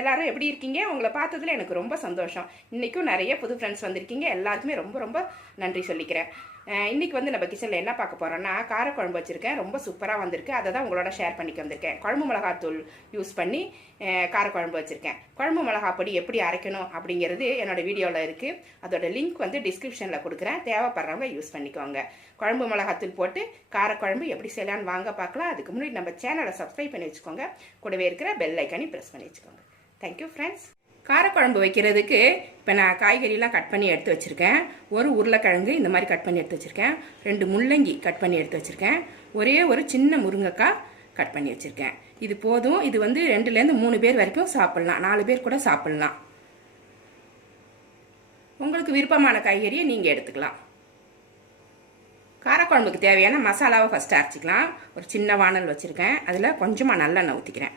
எல்லாரும் எப்படி இருக்கீங்க? உங்களை பார்த்ததுல எனக்கு ரொம்ப சந்தோஷம். இன்றைக்கும் நிறைய புது ஃப்ரெண்ட்ஸ் வந்திருக்கீங்க. எல்லாருக்குமே ரொம்ப ரொம்ப நன்றி சொல்லிக்கிறேன். இன்றைக்கி வந்து நம்ம கிச்சனில் என்ன பார்க்க போகிறோன்னா காரக்குழம்பு வச்சுருக்கேன். ரொம்ப சூப்பராக வந்திருக்கு. அதை தான் உங்களோட ஷேர் பண்ணிக்க வந்திருக்கேன். குழம்பு மிளகாத்தூள் யூஸ் பண்ணி காரக்குழம்பு வச்சுருக்கேன். குழம்பு மிளகா பொடி எப்படி அரைக்கணும் அப்படிங்கிறது என்னோடய வீடியோவில் இருக்குது அதோட லிங்க் வந்து டிஸ்கிரிப்ஷனில் கொடுக்குறேன். தேவைப்படுறவங்க யூஸ் பண்ணிக்கோங்க. குழம்பு மிளகாத்தூள் போட்டு காரக்குழம்பு எப்படி செய்யலான்னு வாங்க பார்க்கலாம். அதுக்கு முன்னாடி நம்ம சேனலை சப்ஸ்கிரைப் பண்ணி வச்சுக்கோங்க. கூடவே இருக்கிற பெல் ஐக்கானி ப்ரெஸ் பண்ணி வச்சுக்கோங்க. தேங்க்யூ ஃப்ரெண்ட்ஸ் காரக்குழம்பு வைக்கிறதுக்கு இப்போ நான் காய்கறிலாம் கட் பண்ணி எடுத்து வச்சுருக்கேன். ஒரு உருளைக்கிழங்கு இந்த மாதிரி கட் பண்ணி எடுத்து வச்சுருக்கேன். ரெண்டு முள்ளங்கி கட் பண்ணி எடுத்து வச்சுருக்கேன். ஒரே ஒரு சின்ன முருங்கைக்காய் கட் பண்ணி வச்சுருக்கேன். இது போதும். இது வந்து ரெண்டுலேருந்து மூணு பேர் வரைக்கும் சாப்பிட்லாம். நாலு பேர் கூட சாப்பிட்லாம். உங்களுக்கு விருப்பமான காய்கறியை நீங்கள் எடுத்துக்கலாம். காரக்குழம்புக்கு தேவையான மசாலாவை ஃபஸ்ட்டு அரைச்சிக்கலாம். ஒரு சின்ன வானல் வச்சுருக்கேன். அதில் கொஞ்சமாக நல்லெண்ணெய் ஊற்றிக்கிறேன்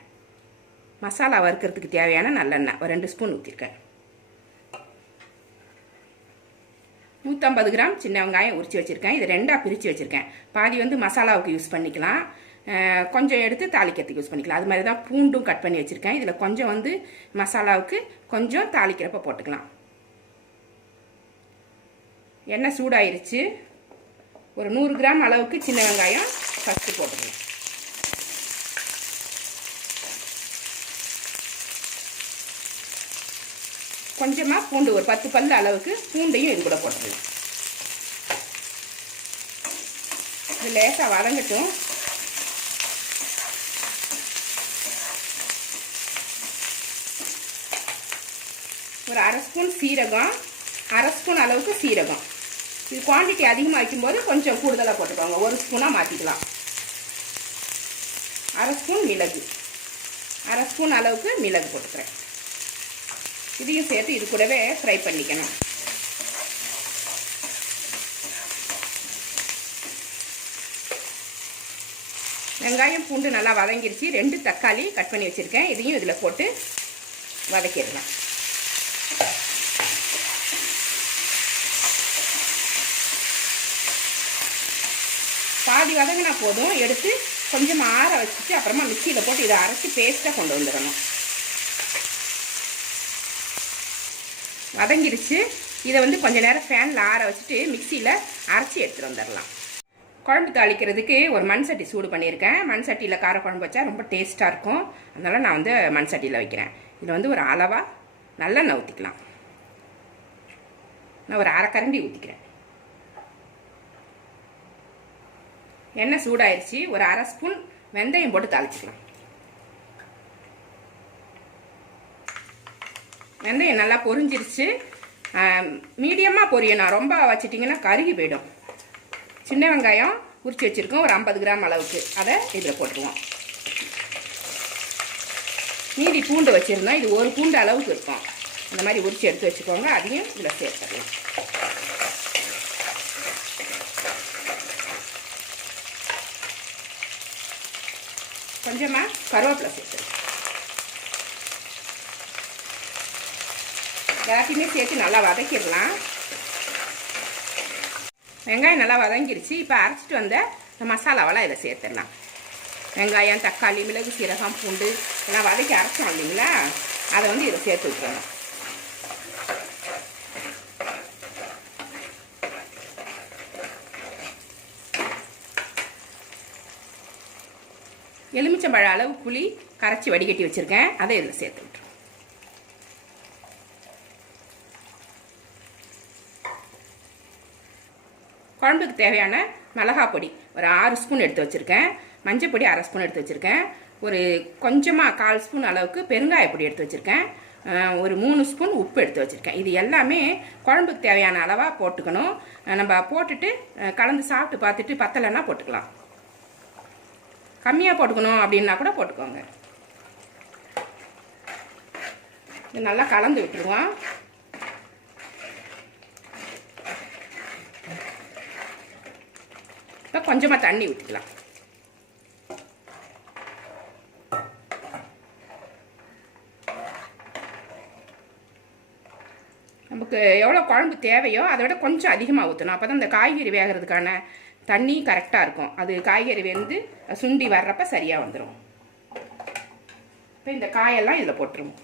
மசாலா வறுக்கிறதுக்கு தேவையான நல்லெண்ணெய். ஒரு ரெண்டு ஸ்பூன் ஊற்றிருக்கேன் நூற்றம்பது கிராம் சின்ன வெங்காயம் உரிச்சு வச்சுருக்கேன். இது ரெண்டாக பிரித்து வச்சுருக்கேன். பாதி வந்து மசாலாவுக்கு யூஸ் பண்ணிக்கலாம். கொஞ்சம் எடுத்து தாளிக்கிறதுக்கு யூஸ் பண்ணிக்கலாம். அது மாதிரி தான் பூண்டும் கட் பண்ணி வச்சுருக்கேன். இதில் கொஞ்சம் வந்து மசாலாவுக்கு கொஞ்சம் தாளிக்கிறப்ப போட்டுக்கலாம். எண்ணெய் சூடாயிருச்சு. ஒரு நூறு கிராம் அளவுக்கு சின்ன வெங்காயம் ஃபஸ்ட்டு போட்டுக்கலாம். கொஞ்சமாக பூண்டு ஒரு பத்து பல்லு அளவுக்கு பூண்டையும் இது கூட போட்டுக்கலாம் இது லேசாக வதங்கட்டும். ஒரு அரை ஸ்பூன் சீரகம் அரை ஸ்பூன் அளவுக்கு சீரகம். இது குவான்டிட்டி அதிகமாக வைக்கும்போது கொஞ்சம் கூடுதலாக போட்டுக்கோங்க. ஒரு ஸ்பூனாக மாற்றிக்கலாம் அரை ஸ்பூன் மிளகு. அரை ஸ்பூன் அளவுக்கு மிளகு போட்டுக்கிறேன். இதையும் சேர்த்து இது கூடவே ஃப்ரை பண்ணிக்கணும். வெங்காயம் பூண்டு நல்லா வதங்கிருச்சு. ரெண்டு தக்காளி கட் பண்ணி வச்சுருக்கேன். இதையும் இதில் போட்டு வதக்கிடலாம். பாதி வதங்கினா போதும். எடுத்து கொஞ்சம் ஆற வச்சுட்டு அப்புறமா மிக்சியில் போட்டு இதை அரைச்சி பேஸ்ட்டாக கொண்டு வந்துடணும். வதங்கிருச்சு. இதை வந்து கொஞ்ச நேரம் ஃபேனில் ஆற வச்சுட்டு மிக்சியில் அரைச்சி எடுத்துகிட்டு வந்துடலாம். குழம்பு தாளிக்கிறதுக்கு ஒரு மண் சட்டி சூடு பண்ணியிருக்கேன். மண் சட்டியில் காரக்குழம்பு வச்சா ரொம்ப டேஸ்ட்டாக இருக்கும். அதனால் நான் வந்து மண் சட்டியில் வைக்கிறேன். இதில் வந்து ஒரு அளவாக நல்லெண்ணெய் ஊற்றிக்கலாம் நான் ஒரு அரை கரண்டி ஊற்றிக்கிறேன் எண்ணெய் சூடாயிருச்சு. ஒரு அரை ஸ்பூன் வெந்தயம் போட்டு தாளிச்சிக்கலாம். வெந்தயம் நல்லா பொரிஞ்சிருச்சு. மீடியமாக பொரியணும். ரொம்ப வச்சிட்டிங்கன்னா கருகி போயிடும். சின்ன வெங்காயம் உரிச்சு வச்சுருக்கோம். ஒரு ஐம்பது கிராம் அளவுக்கு. அதை இதில் போட்டுருவோம். மீதி பூண்டு வச்சுருந்தோம். இது ஒரு பூண்டு அளவுக்கு இருக்கும். இந்த மாதிரி உரிச்சு எடுத்து வச்சுக்கோங்க. அதையும் இதில் சேர்த்துடலாம். கொஞ்சமாக கருவேப்பிலை சேர்த்துருவோம் எல்லாத்தையுமே சேர்த்து நல்லா வதக்கிடலாம். வெங்காயம் நல்லா வதங்கிருச்சு. இப்போ அரைச்சிட்டு வந்த இந்த மசாலாவெல்லாம் இதை சேர்த்துடலாம். வெங்காயம் தக்காளி மிளகு சீரகம் பூண்டு எல்லாம் வதக்கி அரைச்சோம் இல்லைங்களா? அதை வந்து இதை சேர்த்து விட்டுறணும். எலுமிச்சம்பழ அளவு புளி கரைச்சி வடிகட்டி வச்சுருக்கேன். அதை இதில் சேர்த்து விட்டுருவோம் குழம்புக்கு தேவையான மிளகா பொடி. ஒரு ஆறு ஸ்பூன் எடுத்து வச்சுருக்கேன். மஞ்சள் பொடி அரை ஸ்பூன் எடுத்து வச்சுருக்கேன். ஒரு கொஞ்சமாக கால் ஸ்பூன் அளவுக்கு பெருங்காய பொடி எடுத்து வச்சுருக்கேன். ஒரு மூணு ஸ்பூன் உப்பு எடுத்து வச்சுருக்கேன். இது எல்லாமே குழம்புக்கு தேவையான அளவாக போட்டுக்கணும். நம்ம போட்டுட்டு கலந்து சாப்பிட்டு பார்த்துட்டு பத்தலைன்னா போட்டுக்கலாம். கம்மியாக போட்டுக்கணும் அப்படின்னா கூட போட்டுக்கோங்க. இது நல்லா கலந்து விட்டுருவோம். இப்போ கொஞ்சமாக தண்ணி ஊற்றிக்கலாம் நமக்கு எவ்வளோ குழம்பு தேவையோ அதை விட கொஞ்சம் அதிகமாக ஊற்றணும் அப்போ தான் இந்த காய்கறி வேகிறதுக்கான தண்ணி கரெக்டாக இருக்கும். அது காய்கறி வெந்து சுண்டி வர்றப்ப சரியாக வந்துடும் இப்போ இந்த காயெல்லாம் இதில் போட்டுருவோம்.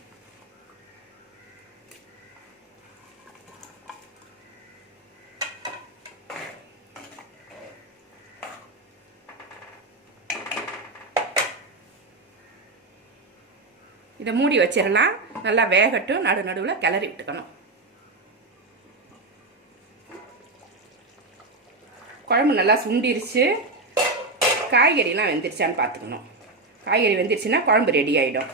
இதை மூடி வச்சிடலாம் நல்லா வேகட்டும் நடு நடுவில் கிளறி விட்டுக்கணும். குழம்பு நல்லா சுண்டிருச்சு. காய்கறிலாம் வெந்துருச்சான்னு பார்த்துக்கணும். காய்கறி வெந்துருச்சுன்னா குழம்பு ரெடி ஆகிடும்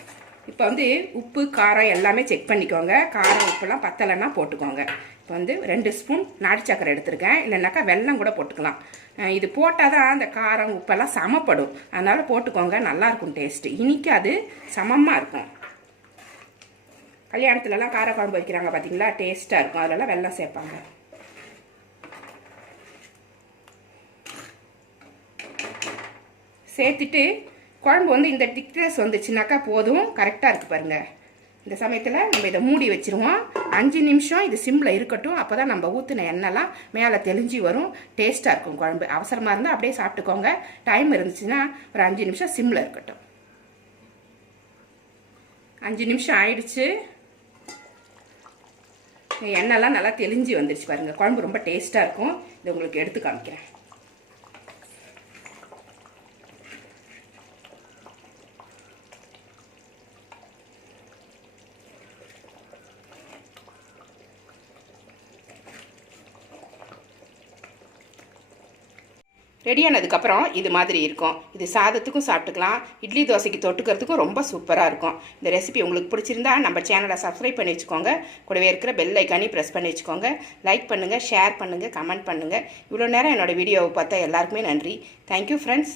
இப்போ வந்து உப்பு காரம் எல்லாமே செக் பண்ணிக்கோங்க. காரம் உப்புலாம் பத்தலைன்னா போட்டுக்கோங்க. இப்போ வந்து ரெண்டு ஸ்பூன் நாட்டு சக்கரை எடுத்திருக்கேன். இல்லைனாக்கா வெல்லம் கூட போட்டுக்கலாம். இது போட்டால் தான் அந்த காரம் உப்பெல்லாம் சமப்படும். அதனால் போட்டுக்கோங்க நல்லாயிருக்கும் டேஸ்ட்டு இனிக்காது சமமாக இருக்கும். கல்யாணத்துலலாம் கார குழம்பு வைக்கிறாங்க பார்த்தீங்களா டேஸ்ட்டாக இருக்கும். அதெல்லாம் வெல்லம் சேர்ப்பாங்க. சேர்த்துட்டு குழம்பு வந்து இந்த திக்னஸ் வந்துச்சுனாக்கா போதும். கரெக்டாக இருக்குது பாருங்கள் இந்த சமயத்தில் நம்ம இதை மூடி வச்சிருவோம். அஞ்சு நிமிஷம் இது சிம்மில் இருக்கட்டும். அப்போ தான் நம்ம ஊற்றின எண்ணெய்லாம் மேலே தெளிஞ்சு வரும். டேஸ்ட்டாக இருக்கும் குழம்பு. அவசரமாக இருந்தால் அப்படியே சாப்பிட்டுக்கோங்க. டைம் இருந்துச்சுன்னா ஒரு அஞ்சு நிமிஷம் சிம்மில் இருக்கட்டும். அஞ்சு நிமிஷம் ஆயிடுச்சு. எண்ணெய்லாம் நல்லா தெளிஞ்சு வந்துருச்சு பாருங்கள் குழம்பு ரொம்ப டேஸ்ட்டாக இருக்கும். இது உங்களுக்கு எடுத்து காமிக்கிறேன். ரெடியானதுக்கப்புறம் இது மாதிரி இருக்கும். இது சாதத்துக்கும் சாப்பிட்டுக்கலாம். இட்லி தோசைக்கு தொட்டுக்கிறதுக்கும் ரொம்ப சூப்பராக இருக்கும். இந்த ரெசிபி உங்களுக்கு பிடிச்சிருந்தா நம்ம சேனலை சப்ஸ்கிரைப் பண்ணி வச்சுக்கோங்க. கூடவே இருக்கிற பெல் ஐக்கானி ப்ரெஸ் பண்ணி வச்சுக்கோங்க. லைக் பண்ணுங்கள் ஷேர் பண்ணுங்கள் கமெண்ட் பண்ணுங்கள் இவ்வளோ நேரம் என்னோடய வீடியோவை பார்த்தா எல்லாருக்குமே நன்றி. Thank you friends